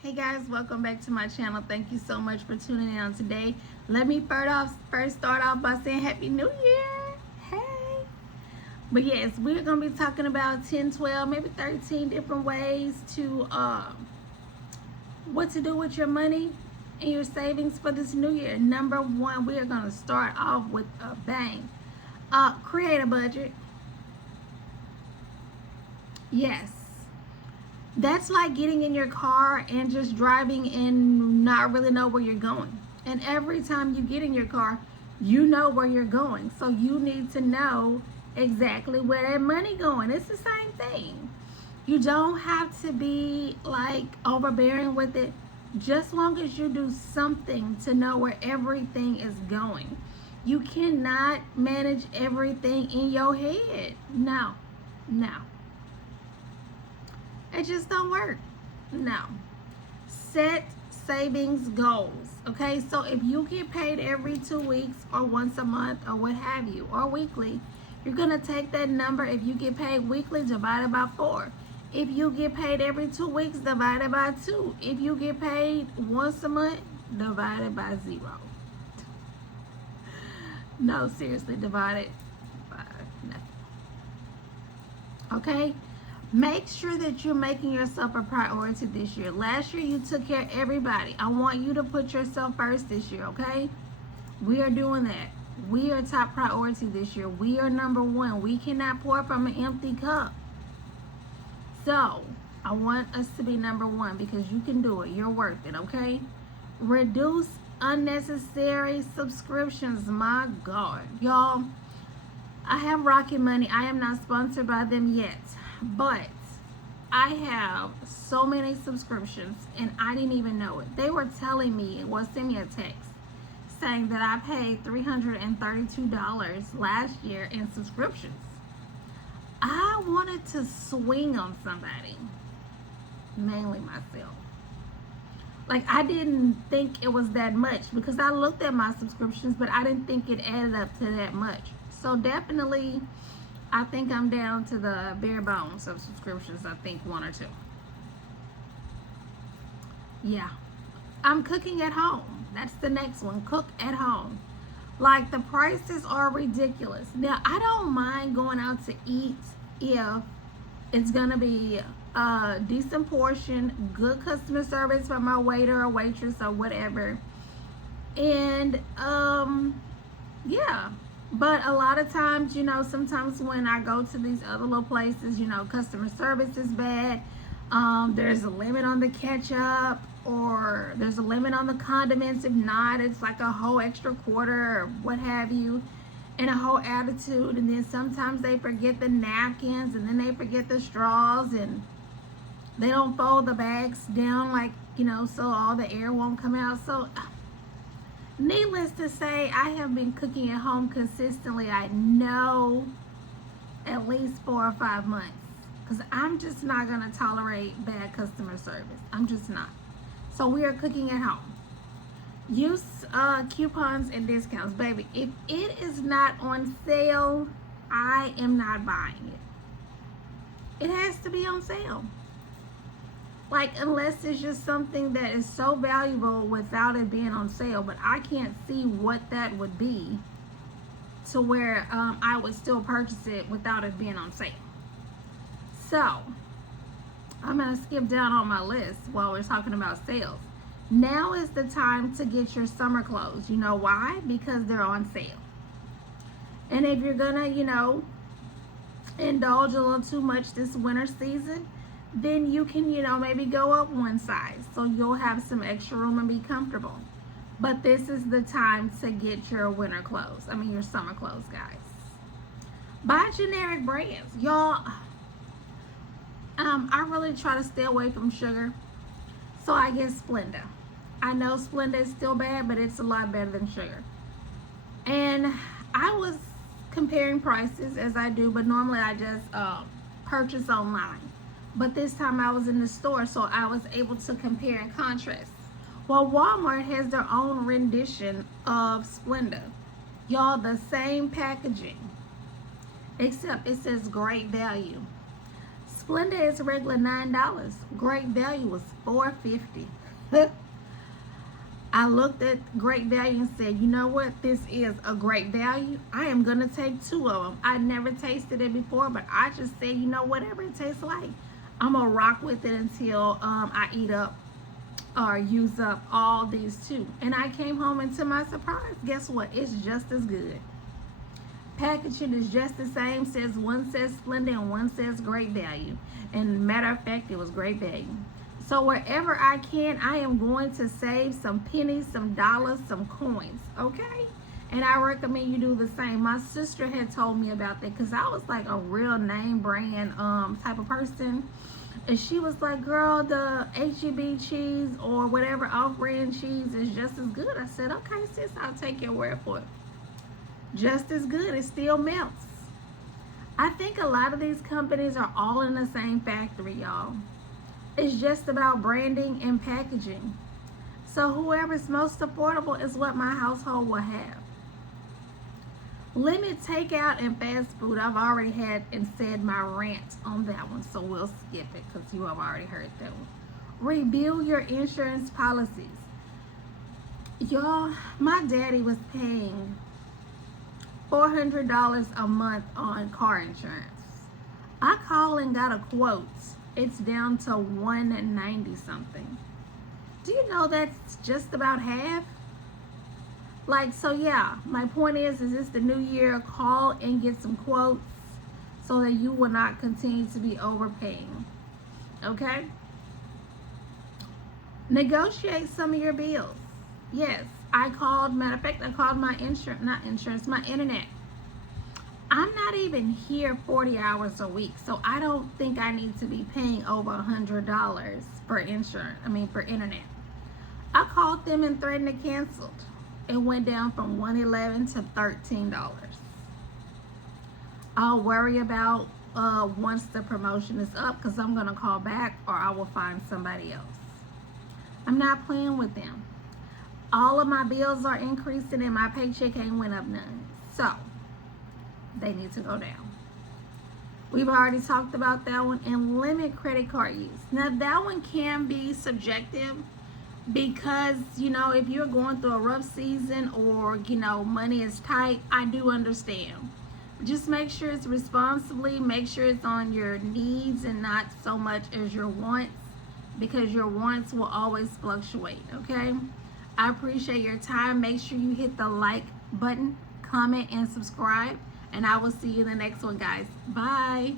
Hey guys, welcome back to my channel. Thank you so much for tuning in on today. Let me first start off by saying Happy New Year. Hey. But yes, we're going to be talking about 10, 12, maybe 13 different ways to what to do with your money and your savings for this new year. Number one, we are going to start off with a bang. Create a budget. Yes. That's like getting in your car and just driving and not really know where you're going. And every time you get in your car, you know where you're going. So you need to know exactly where that money going. It's the same thing. You don't have to be like overbearing with it. Just long as you do something to know where everything is going. You cannot manage everything in your head. No. It just don't work. No. Set savings goals. Okay, so if you get paid every 2 weeks or once a month or what have you, or weekly, you're going to take that number. If you get paid weekly, divide it by 4. If you get paid every 2 weeks, divide it by 2. If you get paid once a month, divide it by 0. No, seriously, divide it by nothing. Okay? Make sure that you're making yourself a priority this year. Last year, you took care of everybody. I want you to put yourself first this year, okay? We are doing that. We are top priority this year. We are number one. We cannot pour from an empty cup. So, I want us to be number one because you can do it. You're worth it, okay? Reduce unnecessary subscriptions. My God. Y'all, I have Rocket Money. I am not sponsored by them yet. But I have so many subscriptions and I didn't even know it. They were telling me, send me a text saying that I paid $332 last year in subscriptions. I wanted to swing on somebody, mainly myself. Like, I didn't think it was that much because I looked at my subscriptions, but I didn't think it added up to that much. So definitely, I think I'm down to the bare bones of subscriptions. I think 1 or 2. Yeah. I'm cooking at home. That's the next one. Cook at home. Like, the prices are ridiculous. Now, I don't mind going out to eat if it's going to be a decent portion, good customer service from my waiter or waitress or whatever. And, yeah. But a lot of times, sometimes when I go to these other little places, customer service is bad. There's a limit on the ketchup or there's a limit on the condiments. If not, it's like a whole extra quarter or what have you, and a whole attitude. And then sometimes they forget the napkins and then they forget the straws and they don't fold the bags down like, so all the air won't come out. So needless to say, I have been cooking at home consistently. I know at least 4 or 5 months because I'm just not going to tolerate bad customer service. I'm just not. So we are cooking at home. Use coupons and discounts. Baby, if it is not on sale, I am not buying it. It has to be on sale. Like, unless it's just something that is so valuable without it being on sale. But I can't see what that would be to where I would still purchase it without it being on sale. So, I'm going to skip down on my list while we're talking about sales. Now is the time to get your summer clothes. You know why? Because they're on sale. And if you're going to, indulge a little too much this winter season, then you can, maybe go up 1 size so you'll have some extra room and be comfortable. But this is the time to get your winter clothes. Your summer clothes, guys. Buy generic brands. Y'all, I really try to stay away from sugar. So I get Splenda. I know Splenda is still bad, but it's a lot better than sugar. And I was comparing prices as I do, but normally I just purchase online. But this time I was in the store, so I was able to compare and contrast. Well, Walmart has their own rendition of Splenda. Y'all, the same packaging, except it says great value. Splenda is regular $9. Great Value was $4.50. I looked at Great Value and said, you know what? This is a great value. I am going to take 2 of them. I never tasted it before, but I just said, you know, whatever it tastes like, I'm going to rock with it until I eat up or use up all these 2. And I came home, and to my surprise, guess what? It's just as good. Packaging is just the same. One says Splenda and one says Great Value. And matter of fact, it was Great Value. So wherever I can, I am going to save some pennies, some dollars, some coins, okay? And I recommend you do the same. My sister had told me about that because I was like a real name brand type of person. And she was like, girl, the H-E-B cheese or whatever off-brand cheese is just as good. I said, okay, sis, I'll take your word for it. Just as good. It still melts. I think a lot of these companies are all in the same factory, y'all. It's just about branding and packaging. So whoever's most affordable is what my household will have. Limit takeout and fast food. I've already had and said my rant on that one, so we'll skip it because you have already heard that one. Review your insurance policies. Y'all, my daddy was paying $400 a month on car insurance. I called and got a quote. It's down to $190 something. Do you know that's just about half? Like, so yeah, my point is it's the new year. Call and get some quotes so that you will not continue to be overpaying. Okay? Negotiate some of your bills. Yes, I called, matter of fact, I called my my internet. I'm not even here 40 hours a week, so I don't think I need to be paying over $100 for for internet. I called them and threatened to cancel. It went down from $111 to $13. I'll worry about once the promotion is up because I'm going to call back or I will find somebody else. I'm not playing with them. All of my bills are increasing and my paycheck ain't went up none. So they need to go down. We've already talked about that one. And limit credit card use. Now that one can be subjective because, you know, if you're going through a rough season or, you know, money is tight, I do understand. Just make sure it's responsibly. Make sure it's on your needs and not so much as your wants, because your wants will always fluctuate, okay? I appreciate your time. Make sure you hit the like button, comment, and subscribe. And I will see you in the next one, guys. Bye.